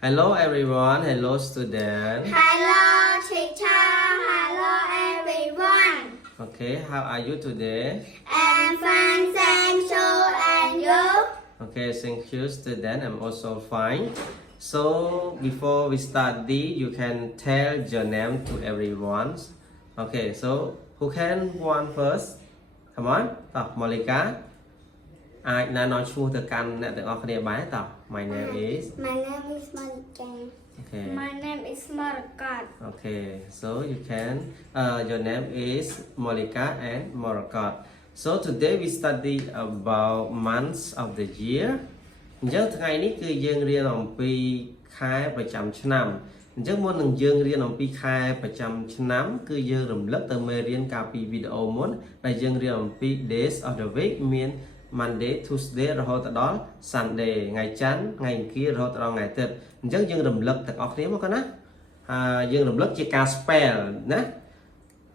Hello everyone, hello student. Hello teacher, hello everyone. Okay, how are you today? I'm fine, thank you, and you? Okay, thank you student, I'm also fine. So before we study, you can tell your name to everyone. Okay, so who can one first? Come on, talk Molika. អាចណានឈ្មោះទៅកាន់អ្នកទាំងអស់គ្នាបានតោះ My name is My name is Monica. Okay. My name is Marakat. Okay, so you can your name is Molika and Morakat. So today we study about months of the year. អញ្ចឹងថ្ងៃនេះគឺយើងរៀនអំពីខែប្រចាំឆ្នាំអញ្ចឹងមុននឹងយើងរៀនអំពីខែប្រចាំឆ្នាំគឺយើងរំលឹកទៅមេរៀនកាលពីវីដេអូមុនដែលយើងរៀនអំពី days of the week មាន Monday Tuesday រហូតដល់ Sunday ថ្ងៃច័ន្ទថ្ងៃអង្គាររហូតដល់ថ្ងៃអាទិត្យអញ្ចឹងយើងរំលឹកទាំងអស់គ្នាមកណាយើងរំលឹកជាការ spell ណា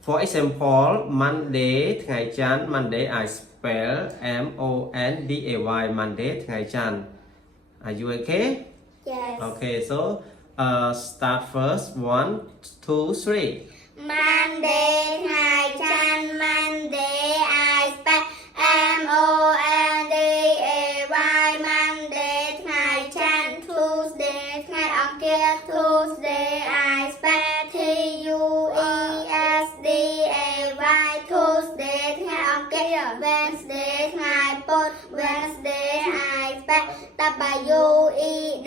For example Monday ថ្ងៃច័ន្ទ Monday I spell M O N D A Y Monday ថ្ងៃច័ន្ទ Are you okay? Yes. Okay, so start first 1 2 3 Monday, ngày chan Monday, I spell M-O-N-D-A-Y Monday, ngày chan Tuesday, ngày kia Tuesday, I spell T-U-E-S-D-A-Y Tuesday, ngày kia Wednesday, ngày Put Wednesday, I spell W-E-D-N-E-S-D-A-Y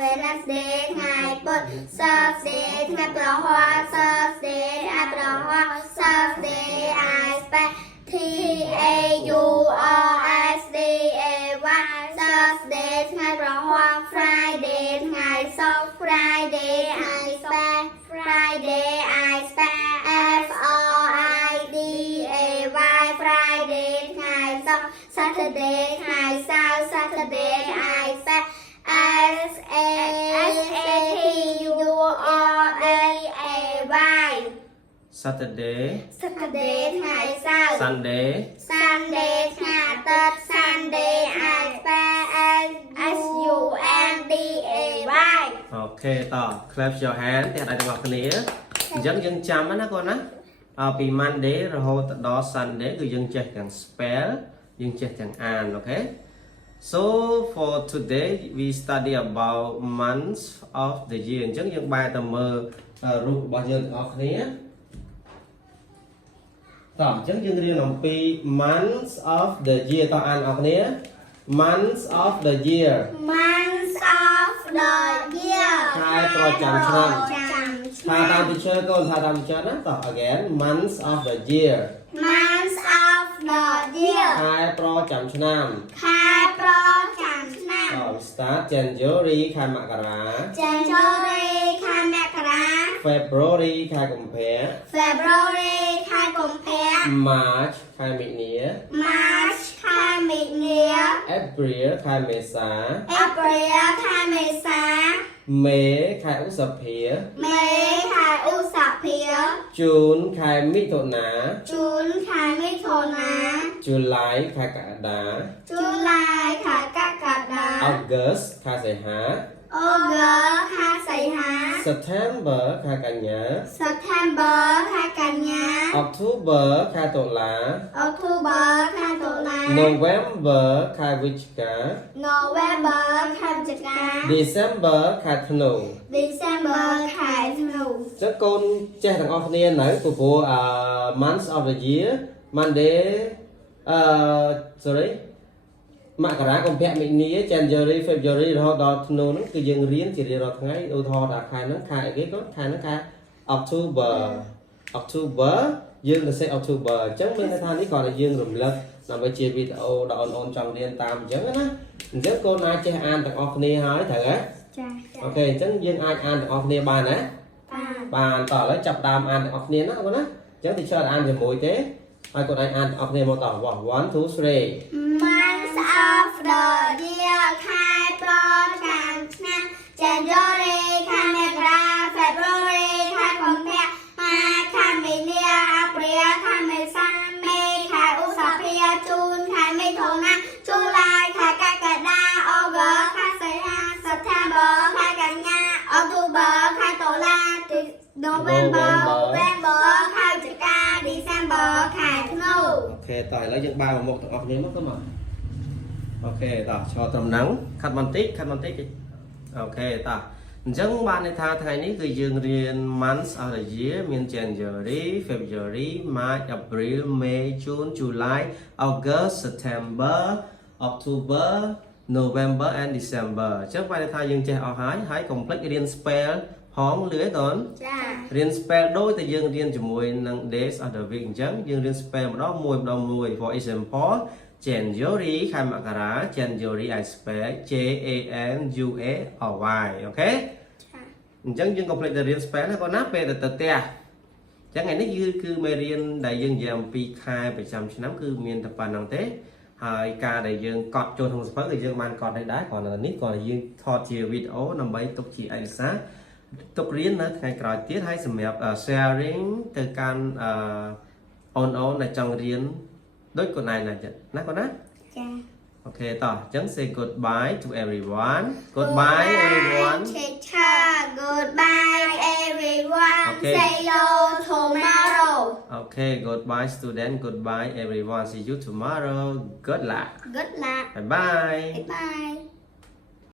Wednesday, ngày Put Thursday, ngày Pro Hoa Thursday, I Pro Hoa Thursday, I spell T-A-U-R-S-D-A-Y Thursday, ngày Pro Hoa Friday, ngày sau Friday, I spell Friday, I spell F-R-I-D-A-Y Friday, ngày sau Saturday, ngày sau Saturday, I spell S-A-T-U-R-A-Y Saturday Saturday, ngày sau Sunday Sunday, ngày Tết Sunday, I spell S-U-N-D-A-Y អូខេត clap your hand ទាំងដៃទាំងអស់គ្នាអញ្ចឹងយើងចាំណាកូនណាពី Monday រហូតដល់ Sunday គឺយើងចេះទាំង spell យើងចេះទាំងអានអូខេ So for today we study about months of the year អញ្ចឹងយើងបែរទៅមើលរូបរបស់យើងទាំងអស់គ្នាតអញ្ចឹងយើងរៀនអំពី months of the year តអានអស់គ្នា months of the year Months of the year ខែប្រចាំឆ្នាំថាតាម teacher កូនថាតាម teacher ណាត again months of the year Months of the year ខែប្រចាំឆ្នាំ ខែប្រចាំឆ្នាំ start January ខែមករា January ខែមករា February ខែកុម្ភៈ February ខែកុម្ភៈ March ខែមិនិនា March ខែមិនិនា April ខែមេសា April ខែមេសា May ខែឧសភា May ខែឧសភា June ខែមិថុនា June ខែមិថុនា July ខែកក្កដា July ខែកក្កដា August ខែសីហា August ខែសីហា September ខែកញ្ញា September ខែកញ្ញា October ខែតុលា October ខែតុលា November ខែវិច្ឆិកា November ខែវិច្ឆិកា December ខែធ្នូ December ខែធ្នូ ចឹងកូនចេះទាំងអស់គ្នានៅព្រោះmonths of the year Monday sorry មករាកុម្ភៈមិនិនា January February រហូតដល់ធ្នូហ្នឹងគឺយើងរៀនជារៀងរាល់ថ្ងៃឧទាហរណ៍ថាខែហ្នឹងខែអីគេកូនខែហ្នឹងខែ October យើងទៅសេ October អញ្ចឹងមានន័យថានេះគាត់ឲ្យយើងរំលឹកដើម្បីជាវីដេអូដល់អូនៗចង់រៀនតាមអញ្ចឹងណាអញ្ចឹងកូនអាចចេះអានទាំងអស់គ្នាហើយត្រូវទេ ចា អូខេអញ្ចឹងយើងអាចអានទាំងអស់គ្នាបានណា បានតឥឡូវចាប់ដើមអានទាំងអស់គ្នាណាកូនណាអញ្ចឹងទីច្រើនអានជាមួយទេហើយកូនអាចអានទាំងអស់គ្នាមកត1 2 3 Months of the year ខែប្រចាំឆ្នាំ January ខែមករា February ខែកុម្ភៈ March ខែមីនា April ខែមេសា May ខែឧសភា June ខែមិថុនា July ខែកក្កដា August November ខែវិច្ឆិកា December ខែធ្នូ អូខេតោះឥឡូវយើងបើកមកទាំងអស់គ្នាមកទៅមកអូខេតោះឈរត្រឹមហ្នឹងខាត់បន្តិចអូខេតោះអញ្ចឹងបានន័យថាថ្ងៃនេះគឺយើងរៀន months of the year មាន January February March April May June July August September October November and December អញ្ចឹងបានន័យថាយើងចេះអស់ហើយកុំភ្លេចរៀន spell ផងលឿកូន ចា រៀន spell ដូចតែយើងរៀនជាមួយនឹង days of the week អញ្ចឹងយើងរៀន spell ម្ដងមួយ for example January ខែមករា January I spell J A N U A R Y អូខេអញ្ចឹងយើងកុំភ្លេចតែរៀន spell ណាគាត់ណាពេលទៅផ្ទះអញ្ចឹងថ្ងៃនេះគឺមេរៀនដែលយើងនិយាយអំពីខែប្រចាំឆ្នាំគឺមានតែប៉ុណ្្នឹងទេហើយការដែលយើងកត់ចូលក្នុងសៀវភៅគឺយើងបានកត់ได้ដែរគ្រាន់តែនេះគ្រាន់តែយើងថតជាវីដេអូដើម្បីទុកជាឯកសារទុករៀននៅថ្ងៃក្រោយទៀតហើយសម្រាប់ sharing ទៅកាន់អូនដែលចង់រៀនដូចខ្លួនឯងណាចឹងណាគាត់ណា ចា អូខេតោះអញ្ចឹង say goodbye to everyone goodbye everyone teacher goodbye everyone Okay. see you tomorrow okay goodbye student goodbye everyone see you tomorrow good luck good luck bye bye bye bye